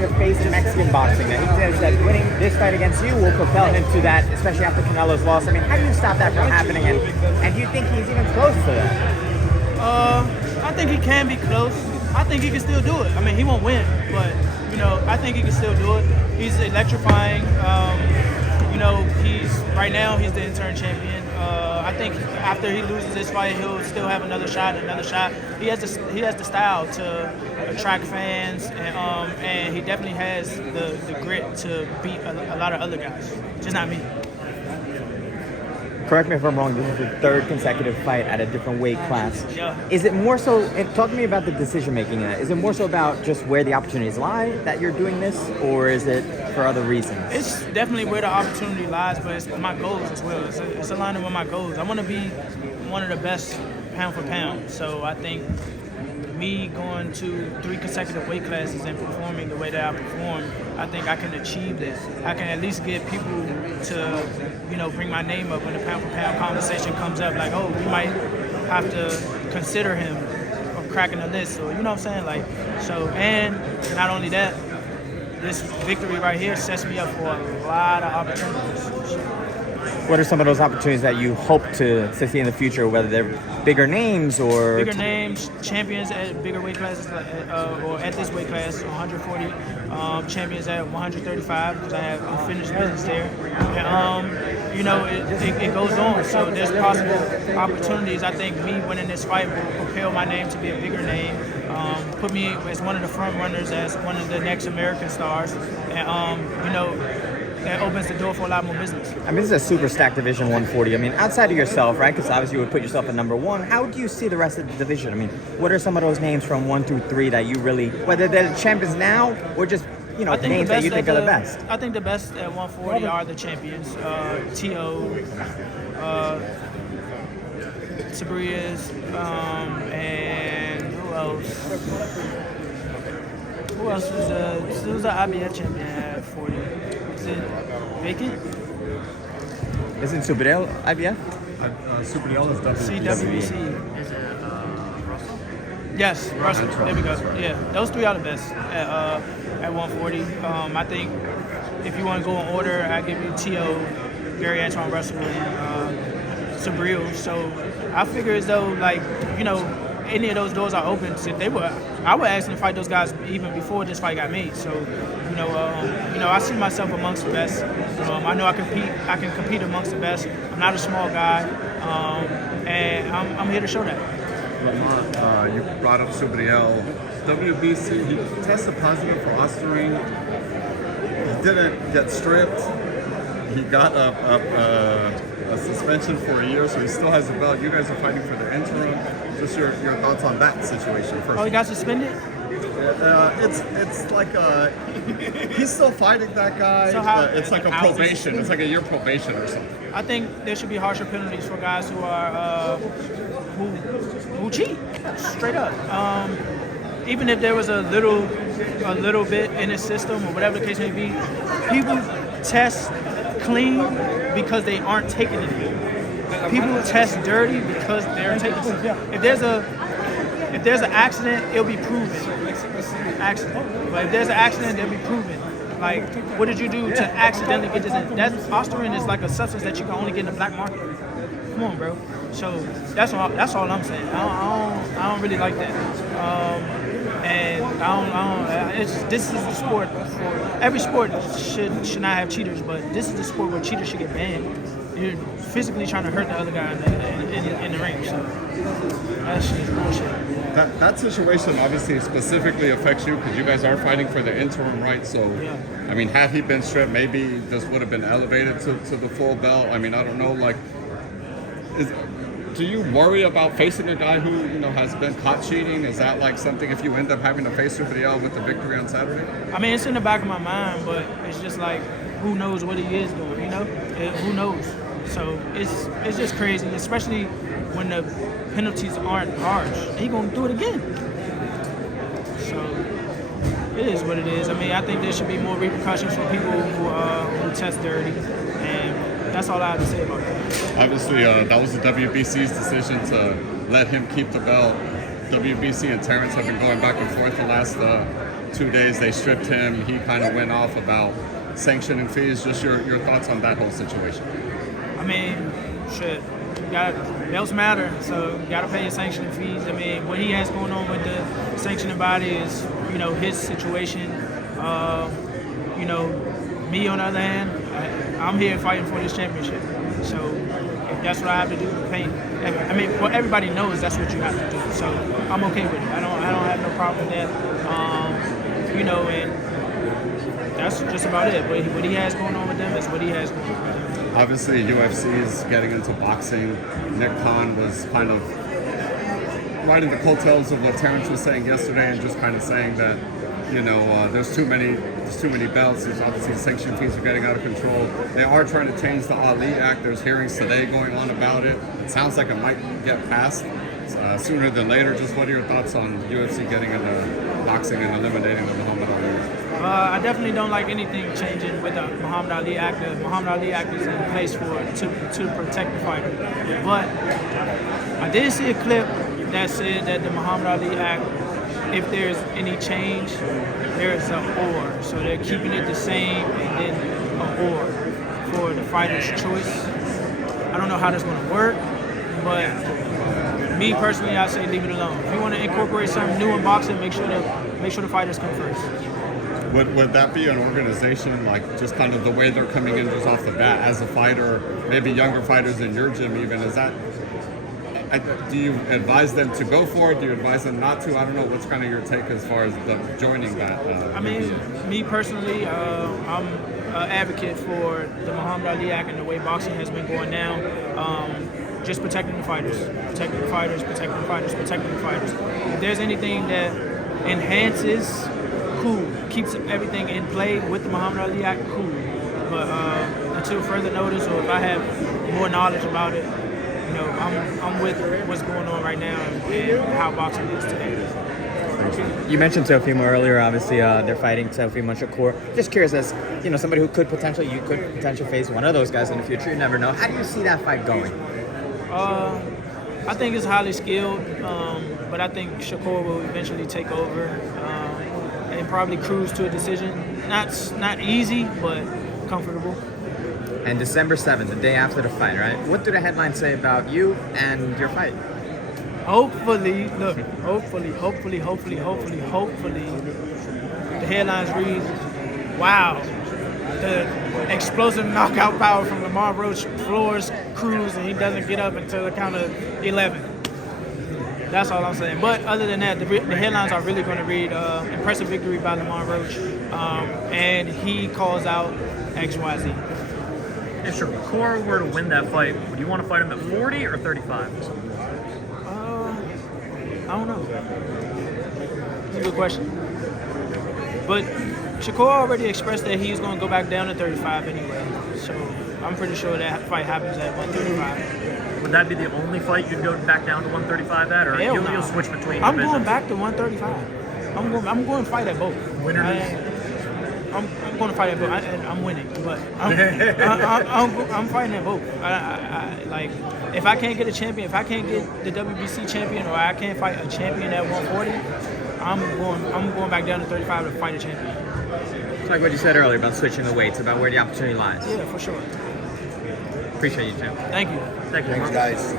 to face in Mexican boxing. Now, he says that winning this fight against you will propel him to that, especially after Canelo's loss. I mean, how do you stop that from happening? And do you think he's even close to that? I think he can be close. I think he can still do it. I mean, he won't win, but I think he can still do it. He's electrifying. Right now he's the interim champion. I think after he loses this fight, he'll still have another shot. He has the style to attract fans, and he definitely has the grit to beat a lot of other guys. Just not me. Correct me if I'm wrong, this is the third consecutive fight at a different weight class. Yeah. Is it more so, and talk to me about the decision making, is it more so about just where the opportunities lie that you're doing this, or is it for other reasons? It's definitely where the opportunity lies, but it's my goals as well. It's aligning with my goals. I want to be one of the best pound for pound, so I think me going to 3 consecutive weight classes and performing the way that I perform, I think I can achieve that. I can at least get people to, bring my name up when the pound for pound conversation comes up. Like, oh, we might have to consider him or cracking the list, or you know what I'm saying? Like, so, and not only that, this victory right here sets me up for a lot of opportunities. What are some of those opportunities that you hope to see in the future, whether they're bigger names or... Bigger names, champions at bigger weight classes, or at this weight class, 140, champions at 135, because I have unfinished business there. And, it goes on. So there's possible opportunities. I think me winning this fight will propel my name to be a bigger name, put me as one of the front runners, as one of the next American stars, and, that opens the door for a lot more business. I mean, this is a super stacked division, 140. I mean, outside of yourself, right? Because obviously you would put yourself at number 1. How do you see the rest of the division? I mean, what are some of those names from 1 through 3 that you really, whether they're the champions now or just, names that you think are the best? I think the best at 140 are the champions. T.O., Sabrias, and who else? Who else was the IBF champion at 40? Is it vacant? Isn't Subriel IBF? Subriel is WBC. Is it Russell? Yes, Russell. There we go. Yeah, those 3 are the best at 140. I think if you want to go in order, I give you T.O., Gary Antoine Russell, and Subriel. So I figure as though, any of those doors are open. So I would actually fight those guys even before this fight got made. So, I see myself amongst the best. I know I can compete amongst the best. I'm not a small guy, and I'm here to show that. Lamont, you brought up Subriel. WBC, he tested positive for Osterring. He didn't get stripped. He got a suspension for a year, so he still has a belt. You guys are fighting for the interim. Just your thoughts on that situation first. Oh, he got suspended? It's like he's still fighting that guy. So it's like a probation. It's like a year probation or something. I think there should be harsher penalties for guys who are who cheat, straight up. Even if there was a little bit in his system or whatever the case may be, people test clean because they aren't taking it. People test dirty because they're taking it. If there's an accident, it'll be proven. Accident. But if there's an accident, it'll be proven. Like, what did you do to accidentally get this in? Osterine is like a substance that you can only get in the black market. Come on, bro. So that's all I'm saying. I don't really like that. And this is a sport. Every sport should not have cheaters, but this is the sport where cheaters should get banned. You're physically trying to hurt the other guy in the ring. So that's just bullshit. That situation obviously specifically affects you because you guys are fighting for the interim, right? So, yeah. I mean, had he been stripped, maybe this would have been elevated to the full belt. I mean, I don't know. Do you worry about facing a guy who has been caught cheating? Is that like something if you end up having to face Subriel with the victory on Saturday? I mean, it's in the back of my mind, but it's just like, who knows what he is doing? Who knows? So it's just crazy, especially when the penalties aren't harsh. He gonna do it again. So it is what it is. I mean, I think there should be more repercussions for people who test dirty, and that's all I have to say about that. Obviously, that was the WBC's decision to let him keep the belt. WBC and Terrence have been going back and forth the last 2 days they stripped him. He kind of went off about sanctioning fees. Just your thoughts on that whole situation. I mean, shit. Belts matter, so you gotta pay your sanctioning fees. I mean, what he has going on with the sanctioning body is, you know, his situation. You know, me on the other hand, I'm here fighting for this championship. So if that's what I have to do, pay. I mean, well, everybody knows that's what you have to do. So I'm okay with it. I don't have no problem with that. You know, and that's just about it. What he has going on with them is what he has going on with them. Obviously, UFC is getting into boxing. Nick Khan was kind of riding the coattails of what Terrence was saying yesterday, and just kind of saying that, you know, there's too many belts. There's obviously sanction fees are getting out of control. They are trying to change the Ali Act. There's hearings today going on about it. It sounds like it might get passed sooner than later. Just what are your thoughts on UFC getting into boxing and eliminating the Muhammad Ali? I definitely don't like anything changing with the Muhammad Ali Act. The Muhammad Ali Act is in place to protect the fighter. But I did see a clip that said that the Muhammad Ali Act, if there's any change, there's an or. So they're keeping it the same and then an or for the fighter's choice. I don't know how that's going to work, but me personally, I say leave it alone. If you want to incorporate something new in boxing, make sure the fighters come first. Would that be an organization, like just kind of the way they're coming in just off the bat as a fighter, maybe younger fighters in your gym even, is that, do you advise them to go for it? Do you advise them not to? I don't know, what's kind of your take as far as joining that? I mean, me personally, I'm an advocate for the Muhammad Ali Act and the way boxing has been going now. Just protecting the fighters, protecting the fighters, protecting the fighters, protecting the fighters. If there's anything that enhances, cool, keeps everything in play with the Muhammad Ali Act, cool. But until further notice, or if I have more knowledge about it, you know, I'm with what's going on right now and how boxing is today. You mentioned Teofimo earlier. Obviously, they're fighting Teofimo and Shakur. Just curious, as you know, somebody who could potentially face one of those guys in the future. You never know. How do you see that fight going? I think it's highly skilled, but I think Shakur will eventually take over and probably cruise to a decision. Not easy, but comfortable. And December 7th, the day after the fight, right? What do the headlines say about you and your fight? Hopefully, the headlines read, wow, the explosive knockout power from Lamont Roach floors Cruz, and he doesn't get up until the count of 11. That's all I'm saying. But other than that, the headlines are really going to read impressive victory by Lamont Roach, and he calls out XYZ. If Shakur were to win that fight, would you want to fight him at 40 or 35? I don't know. That's a good question. But Shakur already expressed that he's going to go back down to 35 anyway. So I'm pretty sure that fight happens at 135. Would that be the only fight you'd go back down to 135 at, or you'll switch between I'm divisions? going back to 135. I'm going to fight at both. Winner. I'm going to fight at both, and I'm winning. But I'm fighting at both. I like, if I can't get a champion, if I can't get the WBC champion, or I can't fight a champion at 140, I'm going back down to 35 to fight a champion. It's like what you said earlier about switching the weights, about where the opportunity lies. Yeah, for sure. Appreciate you, Tim. Thank you. Thank you. Thanks, guys.